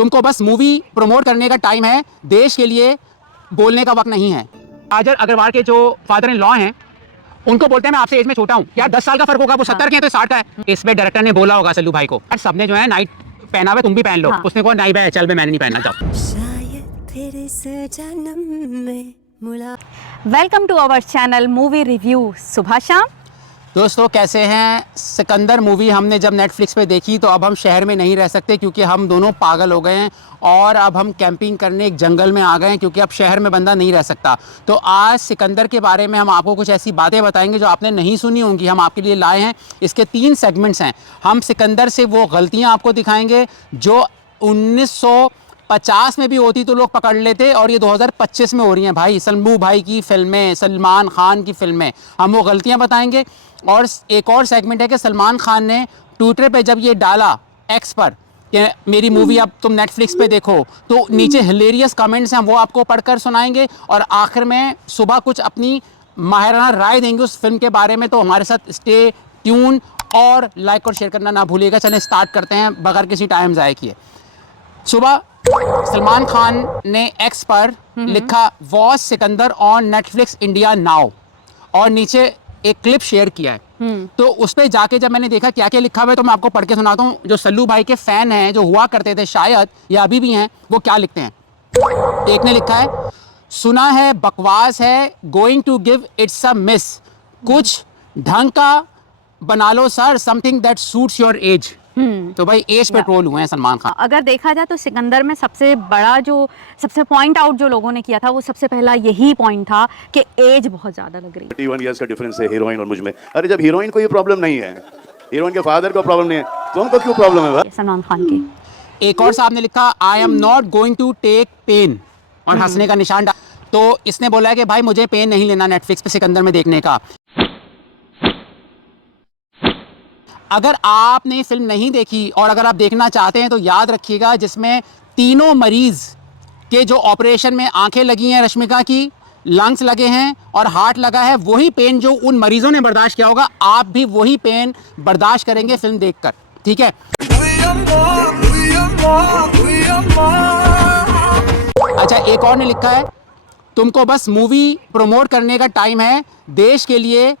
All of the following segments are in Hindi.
तुमको बस मूवी प्रमोट करने का टाइम है, देश के लिए बोलने का वक्त नहीं है। आजर अग्रवाल के जो फादर इन लॉ हैं उनको बोलते हैं मैं आपसे एज में छोटा हूँ यार, 10 साल का फर्क होगा, वो 70 के हैं तो 60 का है। इस पे डायरेक्टर ने बोला होगा सल्लू भाई को यार सबने जो है नाइट पहना हुआ तुम भी पहन लो। उसने कहा नहीं भाई चल भाई मैंने नहीं पहनना। जाओ। Welcome to our channel movie review. सुबह शाम दोस्तों कैसे हैं? सिकंदर मूवी हमने जब नेटफ्लिक्स पे देखी तो अब हम शहर में नहीं रह सकते क्योंकि हम दोनों पागल हो गए हैं और अब हम कैंपिंग करने एक जंगल में आ गए हैं क्योंकि अब शहर में बंदा नहीं रह सकता। तो आज सिकंदर के बारे में हम आपको कुछ ऐसी बातें बताएंगे जो आपने नहीं सुनी होंगी, हम आपके लिए लाए हैं। इसके 3 सेगमेंट्स हैं। हम सिकंदर से वो गलतियाँ आपको दिखाएंगे जो 1950 में भी होती तो लोग पकड़ लेते और ये 2025 में हो रही हैं। भाई सल्लू भाई की फिल्में, सलमान खान की फिल्में, हम वो गलतियां बताएंगे। और एक और सेगमेंट है कि सलमान खान ने ट्विटर पे जब ये डाला एक्स पर कि मेरी मूवी अब तुम नेटफ्लिक्स पे देखो, तो नीचे हिलेरियस कमेंट्स हैं, वो आपको पढ़कर सुनाएंगे। और आखिर में सुबह कुछ अपनी माहिराना राय देंगे उस फिल्म के बारे में। तो हमारे साथ स्टे ट्यून और लाइक और शेयर करना ना भूलिएगा। चलें स्टार्ट करते हैं बगैर किसी टाइम ज़ाया किए। सुबह सलमान खान ने एक्स पर लिखा watch Sikandar on Netflix India now और नीचे एक क्लिप शेयर किया है। तो उस पर जाके जब मैंने देखा क्या क्या लिखा हुआ है तो मैं आपको पढ़ के सुनाता हूँ। जो सल्लू भाई के फैन हैं, जो हुआ करते थे शायद या अभी भी हैं, वो क्या लिखते हैं। एक ने लिखा है सुना है बकवास है, going to give its a miss, कुछ ढंग का बना लो sir, something that suits your age. तो भाई एज पे ट्रोल हुए हैं सलमान खान। अगर देखा जाए तो सिकंदर में सबसे बड़ा जो सबसे पॉइंट आउट जो लोगों ने किया था वो सबसे पहला यही पॉइंट था कि एज बहुत ज्यादा लग रही है। 31 इयर्स का डिफरेंस है हीरोइन और मुझ में। अरे जब हीरोइन को ये प्रॉब्लम नहीं है, हीरोइन के फादर को प्रॉब्लम नहीं है, तो हमको क्यों प्रॉब्लम है भाई? सलमान खान की एक और साहब ने लिखा I am not going to take pain और हंसने का निशान। तो इसने बोला है कि भाई मुझे पेन नहीं लेना नेटफ्लिक्स पे सिकंदर में देखने का। अगर आपने फिल्म नहीं देखी और अगर आप देखना चाहते हैं तो याद रखिएगा जिसमें तीनों मरीज के जो ऑपरेशन में आंखें लगी हैं रश्मिका की, लंग्स लगे हैं और हार्ट लगा है, वही पेन जो उन मरीजों ने बर्दाश्त किया होगा आप भी वही पेन बर्दाश्त करेंगे फिल्म देखकर। ठीक है। अच्छा एक और ने लिखा है तुमको बस मूवी प्रमोट करने का टाइम है, देश के लिए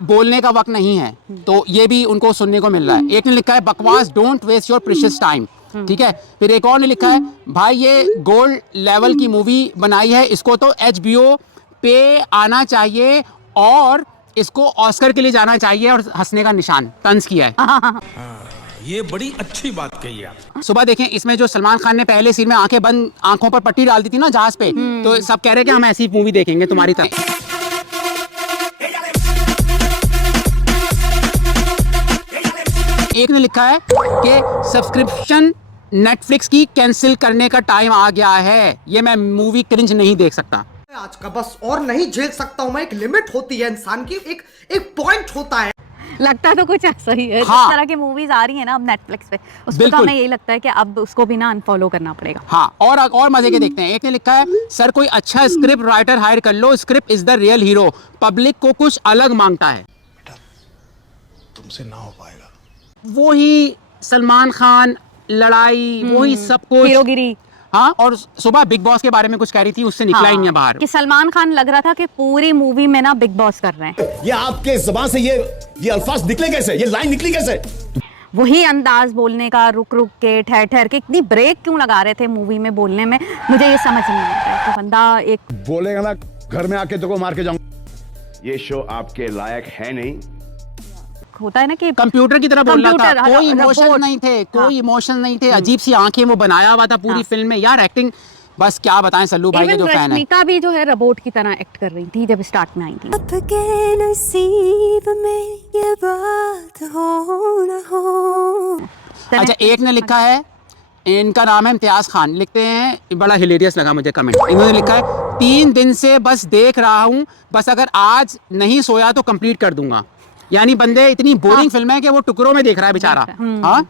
बोलने का वक्त नहीं है। तो ये भी उनको सुनने को मिल रहा है। एक ने लिखा है बकवास, don't waste your precious time. ठीक है। फिर एक और ने लिखा है भाई ये गोल्ड लेवल की मूवी बनाई है, इसको तो HBO पे आना चाहिए और इसको ऑस्कर के लिए जाना चाहिए। और हंसने का निशान तंज किया है। ये बड़ी अच्छी बात कही आप। सुबह देखें इसमें जो सलमान खान ने पहले सीन में आंखें बंद, आंखों पर पट्टी डाल दी थी ना जहाज पे, तो सब कह रहे कि हम ऐसी मूवी देखेंगे तुम्हारी तरह। एक ने लिखा है कि सब्सक्रिप्शन नेटफ्लिक्स की कैंसिल करने का टाइम आ गया है, ये मैं मूवी क्रिंज नहीं देख सकता आज का, बस और नहीं झेल सकता हूँ मैं। एक लिमिट होती है इंसान की, एक पॉइंट होता है। लगता तो कुछ ऐसा ही है। हाँ। जिस तरह की मूवीज आ रही है ना अब नेटफ्लिक्स पे, उसको तो हमें यही लगता है कि अब उसको भी ना अनफॉलो करना पड़ेगा। हाँ। और मजे के देखते हैं। एक ने लिखा है सर कोई अच्छा स्क्रिप्ट राइटर हायर कर लो, script is the real hero, public को कुछ अलग मांगता है। तुमसे ना हो पाएगा। वही सलमान खान, लड़ाई, वही सब कुछ, हीरोगिरी। हाँ। और सुबह बिग बॉस के बारे में कुछ कह रही थी, उससे निकला ही नहीं है बाहर। कि सलमान खान लग रहा था कि पूरी मूवी में ना बिग बॉस कर रहे हैं। ये आपके जुबान से ये अल्फाज निकले कैसे, ये लाइन निकली कैसे? वही अंदाज बोलने का, रुक रुक के, ठहर ठहर के, इतनी ब्रेक क्यों लगा रहे थे मूवी में बोलने में, मुझे ये समझ नहीं आता है। तो बंदा एक बोलेगा ना घर में आके तो को मार के जाऊंगा। ये शो आपके लायक है नहीं। होता है ना कि कंप्यूटर की तरह बोलना था, कंप्यूटर, कोई इमोशन रोबोट। नहीं थे, कोई हाँ। इमोशन नहीं थे। अजीब सी आंखें वो बनाया हुआ था पूरी फिल्म में यार। एक्टिंग बस क्या बताएं सल्लू भाई के जो फैन है। रश्मिका भी जो है रोबोट की तरह एक्ट कर रही थी जब स्टार्ट में आई थी। आपके नसीब में ये बात हो न हो। अच्छा एक ने लिखा है, इनका नाम है इम्तियाज खान, लिखते हैं बड़ा हिलेरियस लगा मुझे कमेंट। इन्होंने लिखा है 3 दिन से बस देख रहा हूँ, बस अगर आज नहीं सोया तो कंप्लीट कर दूंगा। यानी बंदे इतनी बोरिंग फिल्म है कि वो टुकड़ों में देख रहा है बेचारा। हाँ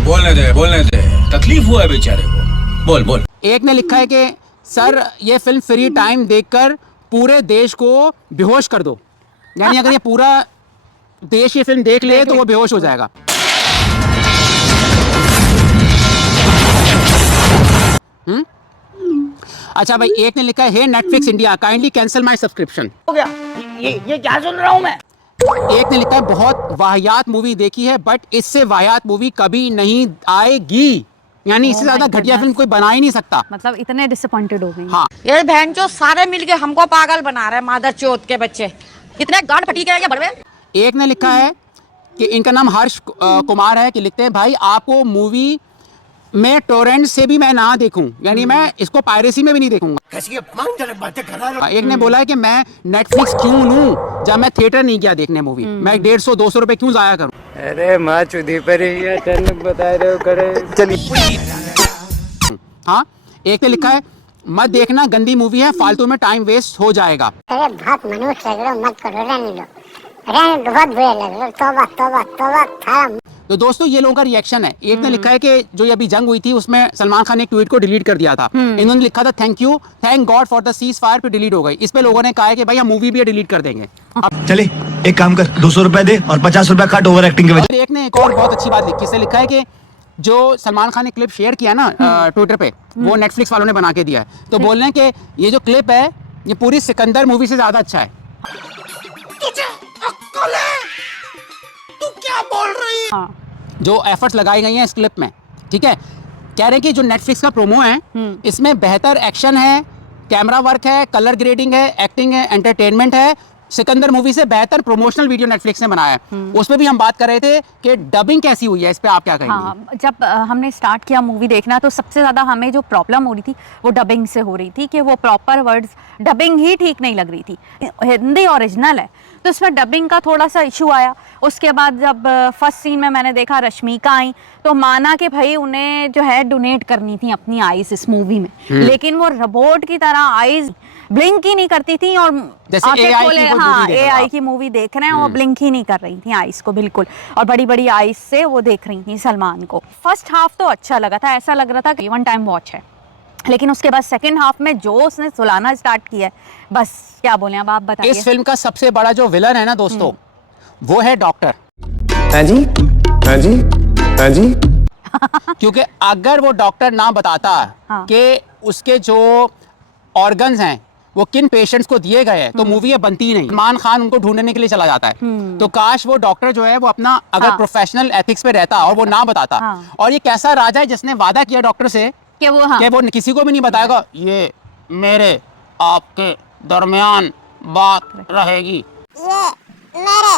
बोलने दे, तकलीफ हुआ है बेचारे को। बोल। एक ने लिखा है कि सर ये फिल्म फ्री टाइम देखकर पूरे देश को बेहोश कर दो। यानी अगर ये पूरा देश ये फिल्म देख ले तो वो बेहोश हो जाएगा। अच्छा भाई, एक ने लिखा है, hey Netflix India kindly cancel my subscription. हो गया, ये क्या सुन रहा हूँ मैं? एक ने लिखा है, बहुत वाहियात मूवी देखी है बट इससे वाहियात मूवी कभी नहीं आएगी, यानी इससे ज्यादा घटिया फिल्म कोई बना ही नहीं सकता। मतलब इतने डिसअपॉइंटेड हो गई। हाँ, ये बहनचोद सारे मिलके हमको पागल बना रहे हैं, मादर चोद के बच्चे। इतने गांड फटी के बड़वे। एक ने लिखा है कि इनका नाम हर्ष कुमार है, कि लिखते हैं भाई आपको मूवी मैं टोरेंट से भी मैं ना देखूं, यानी मैं इसको पायरेसी में भी नहीं देखूंगा। एक ने बोला है कि मैं नेटफ्लिक्स क्यों लूं जब मैं थिएटर नहीं गया देखने मूवी, मैं 150-200 रुपए क्यों जाया करूं। अरे माँ चुदी पर ही चल बता रहे हो करे चलिए। हाँ, एक ने लिखा है, मत देखना गंदी मूवी है, फालतू में टाइम वेस्ट हो जाएगा। अरे बहुत मनुष्य लग रहे हो, मत करो, रहने दो, बहुत बुरे लग रहे हो, तौबा तौबा तौबा थारा। तो दोस्तों ये लोगों का रिएक्शन है। एक ने लिखा है कि जो ये अभी जंग हुई थी उसमें सलमान खान ने एक ट्वीट को डिलीट कर दिया था, इन्होंने लिखा था thank God for the cease fire, पे डिलीट हो गई। इस पे लोगों ने कहा है कि भाई हम मूवी भी डिलीट कर देंगे। चले एक काम कर, 200 रुपए दे और 50 रुपए काट ओवर एक्टिंग के वजह। एक ने एक और बहुत अच्छी बात लिखी, इससे लिखा है कि जो सलमान खान ने क्लिप शेयर किया ना ट्विटर पे, वो नेटफ्लिक्स वालों ने बना के दिया है। तो बोल रहे हैं कि ये जो क्लिप है ये पूरी सिकंदर मूवी से ज्यादा अच्छा है। तू क्या बोल रही है? हाँ। जो एफर्ट्स लगाई गई हैं इस क्लिप में, ठीक है, कह रहे हैं कि जो नेटफ्लिक्स का प्रोमो है इसमें बेहतर एक्शन है, कैमरा वर्क है, कलर ग्रेडिंग है, एक्टिंग है, एंटरटेनमेंट है। सिकंदर मूवी से बेहतर प्रमोशनल वीडियो नेटफ्लिक्स ने बनाया है। उसमें भी हम बात कर रहे थे कि डबिंग कैसी हुई है, इस पे आप क्या कहेंगे? हाँ, जब हमने स्टार्ट किया मूवी देखना तो सबसे ज़्यादा हमें जो प्रॉब्लम हो रही थी वो डबिंग से हो रही थी, कि वो प्रॉपर वर्ड्स डबिंग ही ठीक नहीं लग रही थी। हिंदी ओरिजिनल है तो इसमें डबिंग का थोड़ा सा इशू आया। उसके बाद जब फर्स्ट सीन में मैंने देखा रश्मिका आई तो माना कि भाई उन्हें जो है डोनेट करनी थी अपनी आईज इस मूवी में, लेकिन वो रोबोट की तरह आईज ब्लिंक ही नहीं करती थी और जैसे आंखें खोले, हाँ AI की मूवी देख रहे हैं और ब्लिंक ही नहीं कर रही थी आईज को बिल्कुल, और बड़ी बड़ी आईज से वो देख रही थी सलमान को। फर्स्ट हाफ तो अच्छा लगा था, ऐसा लग रहा था कि वन टाइम वॉच है, लेकिन उसके बाद सेकंड हाफ में जो उसने सुलाना स्टार्ट किया है, बस क्या बोले अब आप बताइए। इस फिल्म का सबसे बड़ा जो विलन है ना दोस्तों, वो है डॉक्टर। हाँ जी, हाँ जी, हाँ जी। क्योंकि अगर वो डॉक्टर ना बताता हाँ। कि उसके जो ऑर्गन्स हैं वो किन पेशेंट्स को दिए गए हैं तो मूवी ये बनती ही नहीं। सलमान खान उनको ढूंढने के लिए चला जाता है। तो काश वो डॉक्टर जो है वो अपना अगर हाँ। प्रोफेशनल एथिक्स पे रहता और वो ना बताता। हाँ। और ये कैसा राजा है जिसने वादा किया डॉक्टर से कि वो हाँ। कि वो किसी को भी नहीं बताएगा, ये मेरे आपके दरमियान बात रहेगी, ये मेरे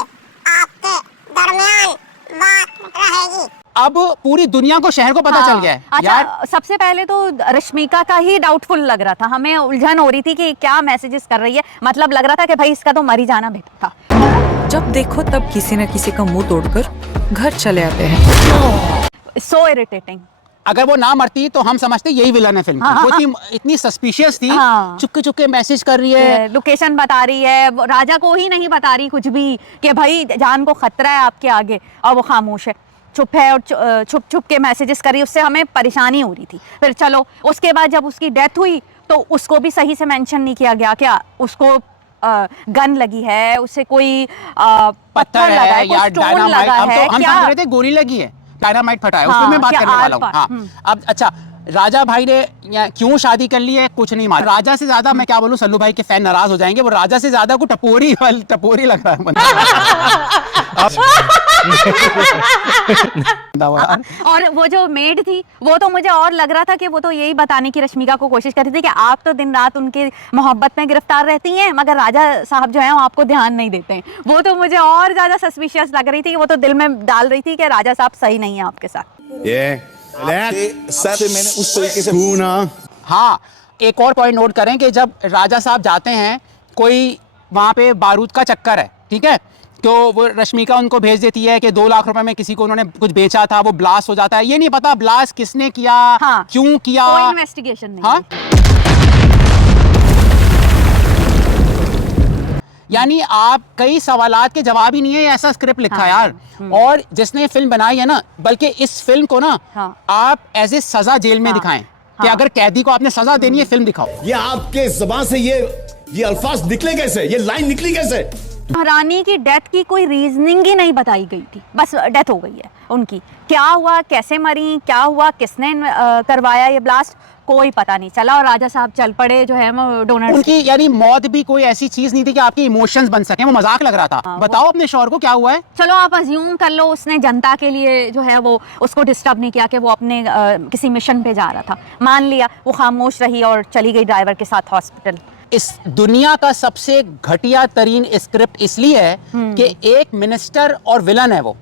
आपके दरमियान बात रहेगी। अब पूरी दुनिया को, शहर को पता चल गया है। अच्छा, यार सबसे पहले तो रश्मिका का ही डाउटफुल लग रहा था, हमें उलझन हो रही थी कि क्या मैसेजेस कर रही है, मतलब लग रहा था कि भाई इसका तो मर ही जाना बेहतर था। जब देखो तब किसी न किसी का मुंह तोड़कर घर चले आते हैं। So irritating. अगर वो ना मरती तो हम समझते यही विलन है फिल्म की। वो इतनी सस्पिशियस थी, चुपके चुपके मैसेज कर रही है, लोकेशन बता रही है, राजा को ही नहीं बता रही कुछ भी कि भाई जान को खतरा है आपके आगे, और वो खामोश है, चुप है और छुप छुप के मैसेजेस करी। उससे हमें परेशानी हो रही थी। फिर चलो उसके बाद जब उसकी डेथ हुई तो उसको भी सही से मेंशन नहीं किया गया, क्या उसको गन लगी है, उसे कोई पत्थर लगा है, कोई स्टोन लगा है, हम समझ रहे थे गोली लगी है, डायनामाइट फटा है। उसमें मैं बात करने वाला हूँ। हाँ, अब अच्छा, राजा भाई ने क्यों शादी कर ली है कुछ नहीं मालूम। राजा से ज्यादा मैं क्या बोलूं, सल्लू भाई के फैन नाराज हो जाएंगे, वो राजा से ज्यादा को टपोरी लग रहा है। और वो जो मेड थी वो तो मुझे और लग रहा था कि वो तो यही बताने की रश्मिका को कोशिश कर रही थी कि आप तो दिन रात उनके मोहब्बत में गिरफ्तार रहती हैं, मगर राजा साहब जो है वो आपको ध्यान नहीं देते हैं। वो तो मुझे और ज्यादा सस्पिशियस लग रही थी कि वो तो दिल में डाल रही थी कि राजा साहब सही नहीं है आपके साथ। सर मैंने उस तरीके से हाँ, एक और पॉइंट नोट करें कि जब राजा साहब जाते हैं, कोई वहाँ पे बारूद का चक्कर है, ठीक है, तो वो रश्मिका उनको भेज देती है कि 2 लाख रुपए में किसी को उन्होंने कुछ बेचा था, वो ब्लास्ट हो जाता है। ये नहीं पता ब्लास्ट किसने किया, हाँ, क्यों किया, कोई इन्वेस्टिगेशन नहीं। हाँ? यानी आप कई सवालात के जवाब ही नहीं है, ऐसा स्क्रिप्ट लिखा है यार। और जिसने फिल्म बनाई है ना, बल्कि इस फिल्म को ना आप एज ए सजा जेल में दिखाएं कि अगर कैदी को आपने सजा देनी है, फिल्म दिखाओ। ये आपके ज़बान से ये अल्फाज निकले कैसे, ये लाइन निकली कैसे? महारानी की डेथ की कोई रीजनिंग ही नहीं बताई गई थी, बस डेथ हो गई है उनकी। क्या हुआ, कैसे मरी, क्या हुआ, किसने करवाया ये ब्लास्ट, कोई पता नहीं चला। और राजा साहब चल पड़े जो है डोनर। उनकी यानी मौत भी कोई ऐसी चीज नहीं थी कि आपके इमोशंस बन सके, वो मजाक लग रहा था। बताओ अपने शौहर को क्या हुआ है। चलो आप अज्यूम कर लो उसने जनता के लिए जो है वो उसको डिस्टर्ब नहीं किया कि वो अपने किसी मिशन पे जा रहा था, मान लिया वो खामोश रही और चली गई ड्राइवर के साथ हॉस्पिटल। इस दुनिया का सबसे घटिया तरीन स्क्रिप्ट इसलिए है कि एक मिनिस्टर और विलन है वो,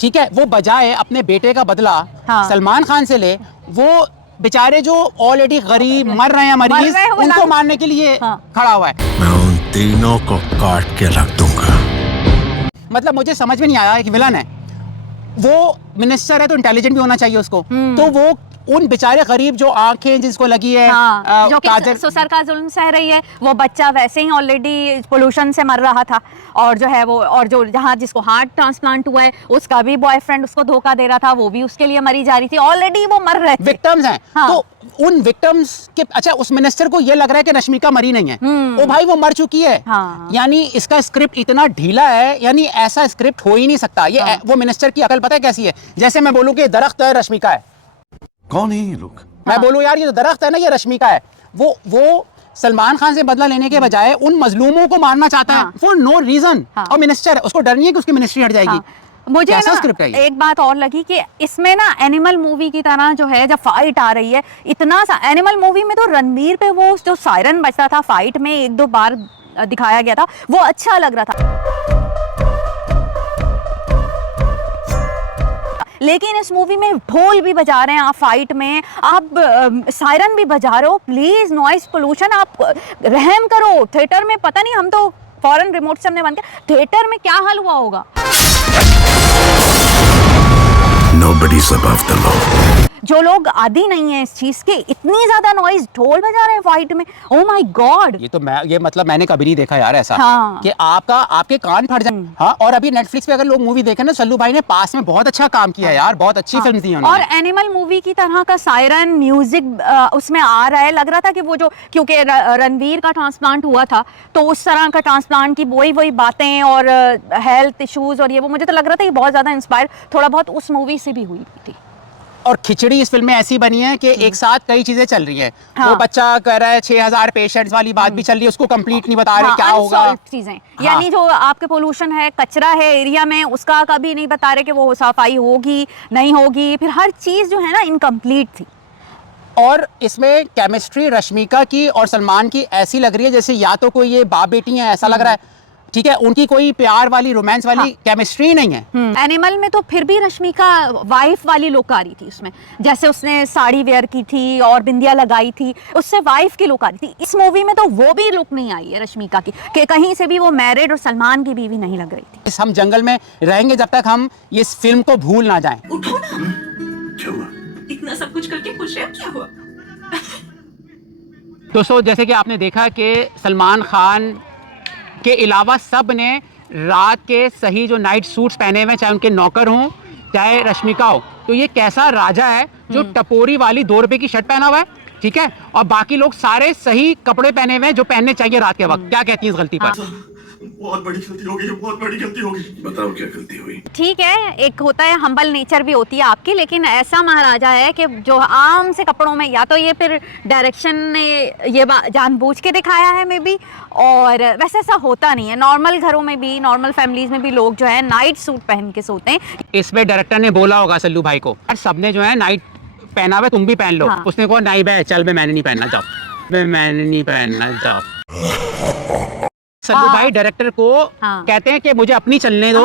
ठीक है, वो बजाय अपने बेटे का बदला सलमान खान से ले, वो बेचारे जो ऑलरेडी गरीब मर रहे हैं मरीज, उनको मारने के लिए खड़ा हुआ है। मैं उन तीनों को काट के रख दूंगा। मतलब मुझे समझ में नहीं आया, एक विलन है, वो मिनिस्टर है तो इंटेलिजेंट भी होना चाहिए उसको, तो वो उन बेचारे गरीब जो आंखें जिसको लगी है, जो कि ससुर का जुल्म सह रही है, वो बच्चा वैसे ही ऑलरेडी पोल्यूशन से मर रहा था, और जो है वो, और जो जहाँ जिसको हार्ट ट्रांसप्लांट हुआ है उसका भी बॉयफ्रेंड उसको धोखा दे रहा था, वो भी उसके लिए मरी जा रही थी, ऑलरेडी वो मर रहे थे, विक्टिम्स हैं। तो उन विक्टिम्स के, अच्छा उस मिनिस्टर को ये लग रहा है कि रश्मिका मरी नहीं है, ओ भाई वो मर चुकी है। यानी इसका स्क्रिप्ट इतना ढीला है, यानी ऐसा स्क्रिप्ट हो ही नहीं सकता। ये वो मिनिस्टर की अकल पता है कैसी है, जैसे मैं बोलूं कि दरख्त है रश्मिका है, कौन है ये लोग? मैं बोलूं यार ये जो दरख्त है ना ये रश्मिका है, वो सलमान खान से बदला लेने के बजाय उन मजलूमों को मारना चाहता है फॉर नो रीजन, और मिनिस्टर है, उसको डर नहीं है कि उसकी मिनिस्ट्री हट जाएगी। मुझे ना एक बात और लगी कि इसमें ना एनिमल मूवी की तरह जो है जब फाइट आ रही है, इतना सा एनिमल मूवी में तो रणवीर पे वो जो सायरन बजता था फाइट में, एक दो बार दिखाया गया था, वो अच्छा लग रहा था, लेकिन इस मूवी में ढोल भी बजा रहे हैं आप, फाइट में आप सायरन भी बजा रहे हो, प्लीज नॉइस पोल्यूशन, आप रहम करो। थिएटर में पता नहीं, हम तो फॉरेन रिमोट से हमने बंद किया, थिएटर में क्या हाल हुआ होगा। Nobody's above the law. जो लोग आदी नहीं है इस चीज के, इतनी ज्यादा नॉइज ढोल बजा रहे हैं फाइट में, ओह माय गॉड। ये मतलब मैंने कभी नहीं देखा यार ऐसा, कि आपके कान फट जाए। हाँ, और अभी नेटफ्लिक्स पे अगर लोग मूवी देखें ना, सल्लू भाई ने पास में बहुत अच्छा काम किया यार, बहुत अच्छी फिल्म दी उन्होंने। और एनिमल मूवी की तरह का सायरन म्यूजिक उसमें आ रहा है, लग रहा था कि वो जो, क्योंकि रणवीर का ट्रांसप्लांट हुआ था तो उस तरह का ट्रांसप्लांट की वही बातें और हेल्थ इश्यूज और ये वो, मुझे तो लग रहा था ये बहुत ज्यादा इंस्पायर थोड़ा बहुत उस मूवी से भी हुई थी। और खिचड़ी इस फिल्म में ऐसी बनी है कि एक साथ कई चीजें चल रही है। वो बच्चा कह रहा है 6000 पेशेंट्स वाली बात भी चल रही है, उसको कंप्लीट नहीं बता रहे क्या होगा चीजें, यानी जो आपके पोल्यूशन है, कचरा है एरिया में, उसका कभी नहीं बता रहे कि वो सफाई होगी नहीं होगी, फिर हर चीज जो है ना इनकम्प्लीट थी। और इसमें केमिस्ट्री रश्मिका की और सलमान की ऐसी लग रही है जैसे या तो कोई ये बाप बेटी है, ऐसा लग रहा है, ठीक है, उनकी कोई प्यार वाली रोमांस वाली केमिस्ट्री नहीं है। एनिमल में तो फिर भी रश्मिका वाइफ वाली लुक आ रही थी उसमें, जैसे उसने साड़ी वेयर की थी और बिंदिया लगाई थी, उससे वाइफ की लुक आ रही थी। इस मूवी में तो वो भी लुक नहीं आई है रश्मिका की, कि कहीं से भी वो मैरिड और सलमान की बीवी नहीं लग रही थी। हम जंगल में रहेंगे जब तक हम इस फिल्म को भूल ना जाएं। उठो ना, इतना सब कुछ करके खुश है, क्या हुआ? दोस्तों जैसे कि आपने देखा कि सलमान खान के अलावा सब ने रात के सही जो नाइट सूट्स पहने हुए, चाहे उनके नौकर हों चाहे रश्मिका हो, तो ये कैसा राजा है जो टपोरी वाली 2 रुपए की शर्ट पहना हुआ है, ठीक है, और बाकी लोग सारे सही कपड़े पहने हुए हैं जो पहनने चाहिए रात के वक्त। क्या कहती है इस गलती पर? बहुत बड़ी गलती हो गई, बहुत बड़ी गलती हो गई। बताओ क्या गलती हुई? ठीक है, एक होता है हम्बल नेचर भी होती है आपकी, लेकिन ऐसा महाराजा है कि जो आम से कपड़ों में, या तो ये फिर डायरेक्शन ने ये जानबूझ के दिखाया है मे बी, और वैसे ऐसा होता नहीं है। नॉर्मल घरों में भी, नॉर्मल फैमिलीज में भी लोग जो है नाइट सूट पहन के सोते हैं। इसमें डायरेक्टर ने बोला होगा सल्लू भाई को, सबने जो है नाइट पहना हुआ, तुम भी पहन लो। उसने कहा नहीं भाई चल बे, मैंने नहीं पहनना, जाओ मैंने नहीं पहनना, जाओ। सल्लू भाई डायरेक्टर को कहते हैं कि मुझे अपनी चलने दो,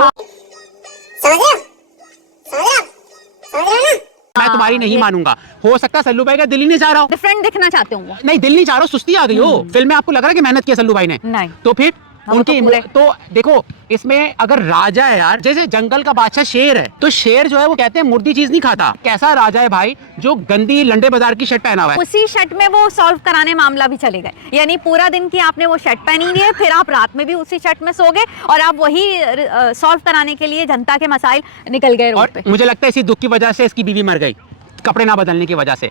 मैं तुम्हारी नहीं मानूंगा। हो सकता है सल्लू भाई का दिल ही नहीं चाह रहा हो, डिफरेंट दिखना चाहते हो। नहीं दिल नहीं चाह रहा, सुस्ती आ गई हो फिल्म में। आपको लग रहा है कि मेहनत की सल्लू भाई ने? नहीं। तो फिर उनकी तो देखो इसमें अगर राजा है यार, जैसे जंगल का बादशाह शेर है, तो शेर जो है वो कहते हैं मुर्दी चीज नहीं खाता। कैसा राजा है भाई जो गंदी लंडे बाजार की शर्ट पहना हुआ है। उसी शर्ट में वो सॉल्व कराने मामला भी चले गए, यानी पूरा दिन की आपने वो शर्ट पहनी हुई है, फिर आप रात में भी उसी शर्ट में सो गए और आप वही सॉल्व कराने के लिए जनता के मसाइल निकल गए रोड पे। मुझे लगता है इसी दुख की वजह से इसकी बीवी मर गई, कपड़े ना बदलने की वजह से।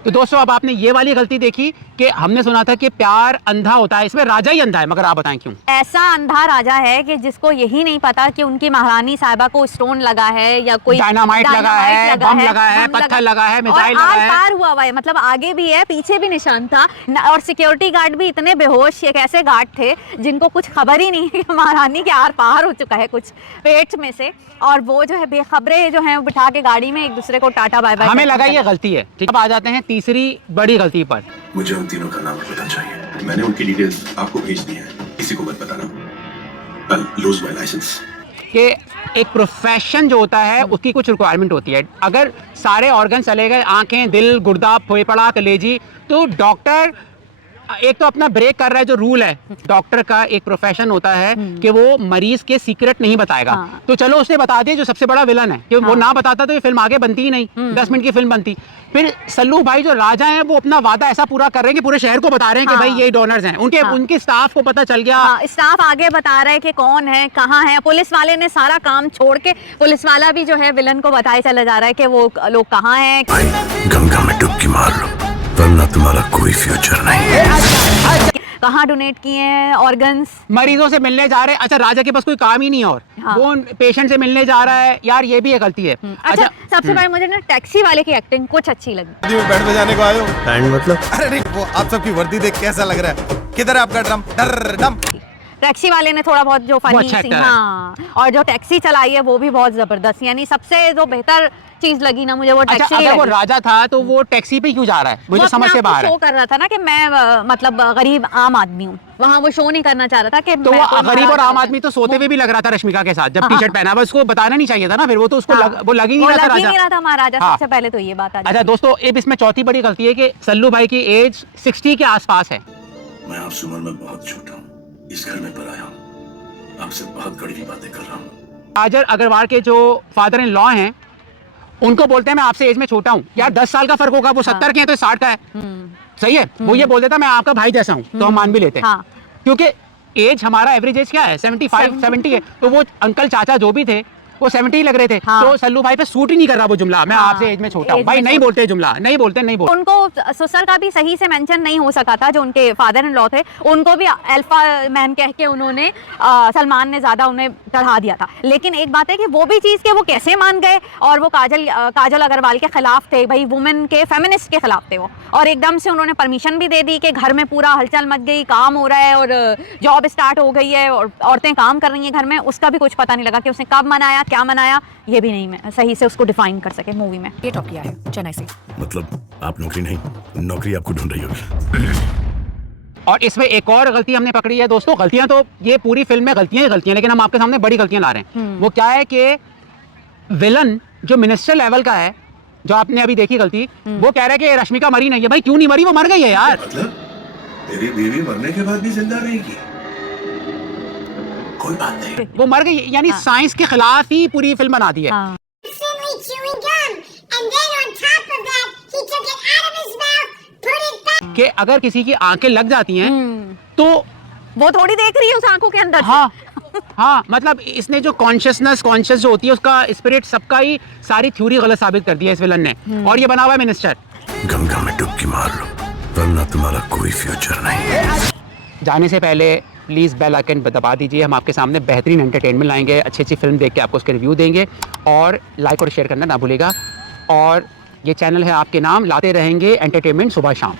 तो दोस्तों अब आपने ये वाली गलती देखी कि हमने सुना था कि प्यार अंधा होता है, इसमें राजा ही अंधा है, मगर आप बताएं क्यों? ऐसा अंधा राजा है कि जिसको यही नहीं पता कि उनकी महारानी साहिबा को स्टोन लगा है या कोई डायनामाइट लगा है, बम लगा है, पत्थर लगा है, मिसाइल लगा है, पार हुआ हुआ है, मतलब आगे भी है पीछे भी निशान था। और सिक्योरिटी गार्ड भी इतने बेहोश, एक ऐसे गार्ड थे जिनको कुछ खबर ही नहीं है कि महारानी के आर पार हो चुका है कुछ पेट में से, और वो जो है बेखबरे जो है बिठा के गाड़ी में एक दूसरे को टाटा बाय बाय। हमें लगा ये गलती है। ठीक, अब आ जाते हैं तीसरी बड़ी गलती पर। मुझे उन तीनों का नाम पता चाहिए, मैंने उनकी डिटेल्स आपको भेज दी है, किसी को मत बताना। I'll lose my license। कि एक प्रोफेशन जो होता है उसकी कुछ रिक्वायरमेंट होती है। अगर सारे ऑर्गन चले गए, आंखें, दिल, गुर्दा, फेफड़ा, कलेजी, तो डॉक्टर एक तो अपना ब्रेक कर रहा है। जो रूल है डॉक्टर का, एक प्रोफेशन होता है कि वो मरीज के सीक्रेट नहीं बताएगा। हाँ। तो चलो उसने बता दिया, जो सबसे बड़ा विलन है, कि वो ना बताता तो ये फिल्म आगे बनती ही नहीं, 10 मिनट की फिल्म बनती। फिर सल्लू भाई जो राजा हैं वो अपना वादा ऐसा पूरा कर रहे हैं कि पूरे शहर को बता रहे हैं कि भाई ये डोनर्स हैं। उनके स्टाफ को पता चल गया। स्टाफ आगे बता रहे हैं कि कौन है, कहाँ है। पुलिस वाले ने सारा काम छोड़ के, पुलिस वाला भी जो है विलन को बताए चला जा रहा है कि वो लोग कहाँ हैं। गंगा में डुबकी मार लो, वरना तुम्हारा कोई फ्यूचर नहीं है। कहाँ डोनेट किए हैं ऑर्गन्स, मरीजों से मिलने जा रहे हैं। अच्छा, राजा के पास कोई काम ही नहीं है और वो पेशेंट से मिलने जा रहा है। यार ये भी एक गलती है। अच्छा, सबसे पहले मुझे ना टैक्सी वाले की एक्टिंग कुछ अच्छी लगी। बैंड बजाने को आए हो? बैंड मतलब? अरे नहीं, वो आप सबकी वर्दी देख कैसा लग रहा है? किधर है आपका ड्रम? डम। टैक्सी वाले ने थोड़ा बहुत जो फनी अच्छा सीन, हाँ, और जो टैक्सी चलाई है वो भी बहुत जबरदस्त। यानी सबसे जो बेहतर चीज लगी ना मुझे वो टैक्सी। अच्छा, अगर वो राजा था तो वो टैक्सी पे क्यों जा रहा है? मुझे समझ से बाहर है। शो कर रहा था ना कि मैं मतलब गरीब आम आदमी हूँ, वहाँ वो शो नहीं करना चाह रहा था कि तो वो गरीब और आम आदमी तो सोते हुए भी लग रहा था रश्मिका के साथ, जब टी शर्ट पहना। उसको बताना नहीं चाहिए था ना, फिर वो तो उसको वो लग ही नहीं रहा था महाराजा। सबसे पहले तो ये बात आ। अच्छा दोस्तों, अब इसमें चौथी बड़ी गलती है कि सल्लू भाई की एज 60 के आसपास है। मैं आपसे उम्र में बहुत छोटा हूँ, इस घर में पर आया हूँ, आपसे बहुत कड़वी बातें कर रहा हूँ। काजल अग्रवाल के जो फादर इन लॉ हैं उनको बोलते हैं मैं आपसे एज में छोटा हूँ। यार 10 साल का फर्क होगा, वो 70 के हैं तो 60 का है। सही है। वो ये बोल देता मैं आपका भाई जैसा हूँ तो हम मान भी लेते हैं। क्योंकि एज, हमारा एवरेज एज क्या है? 75 70 है। तो वो अंकल चाचा जो भी थे वो 70 लग रहे थे। तो सल्लू भाई पे सूट ही नहीं कर रहा वो जुमला, मैं आपसे एज में छोटा हूँ। भाई नहीं बोलते जुमला, नहीं बोलते। उनको ससुर का भी सही से मेंशन नहीं हो सका था, जो उनके फादर इन लॉ थे उनको भी अल्फा मैन कह के उन्होंने सलमान ने ज्यादा उन्हें चढ़ा दिया था। लेकिन एक बात है कि वो भी चीज के वो कैसे मान गए, और वो काजल अग्रवाल के खिलाफ थे, भाई वुमेन के, फेमिनिस्ट के खिलाफ थे वो, और एकदम से उन्होंने परमिशन भी दे दी कि घर में पूरा हलचल मच गई, काम हो रहा है और जॉब स्टार्ट हो गई है और औरतें काम कर रही हैं घर में। उसका भी कुछ पता नहीं लगा कि उसने कब मनाया, क्या मनाया, ये भी नहीं मैं सही से उसको डिफाइन कर सके मूवी में। ये टॉप किया है चेन्नई से। मतलब आप नौकरी नहीं, नौकरी आपको ढूंढ रही होगी। और इसमें एक और गलती हमने पकड़ी है दोस्तों। गलतियां तो ये पूरी फिल्म में गलतियां ही गलतियां, लेकिन हम आपके सामने बड़ी गलतियां ला रहे हैं। वो क्या है कि विलन जो मिनिस्टर लेवल का है, जो आपने अभी देखी गलती, वो कह रहा है कि रश्मिका मरी नहीं है। भाई क्यों नहीं मरी? वो मर गई है यार। मतलब तेरी बीवी मरने के बाद भी जिंदा रहेगी? कोई बात नहीं, वो मर गई। यानी साइंस के खिलाफ ही पूरी फिल्म बना दी है। कि अगर किसी की आंखें लग जाती हैं तो वो थोड़ी देख रही है उस आंखों के अंदर। हाँ, मतलब इसने जो कॉन्शियस जो होती है उसका स्पिरिट, सबका ही सारी थ्योरी गलत साबित कर दी है इस विलन ने। और ये बना हुआ है मिनिस्टर। गंगा में डुबकी मार लो, वरना तुम्हारा कोई फ्यूचर नहीं है। जाने से पहले प्लीज़ बेल आइकन दबा दीजिए। हम आपके सामने बेहतरीन एंटरटेनमेंट लाएंगे, अच्छी फिल्म देख के आपको उसके रिव्यू देंगे, और लाइक और शेयर करना ना भूलिएगा। और ये चैनल है आपके नाम, लाते रहेंगे एंटरटेनमेंट सुबह शाम।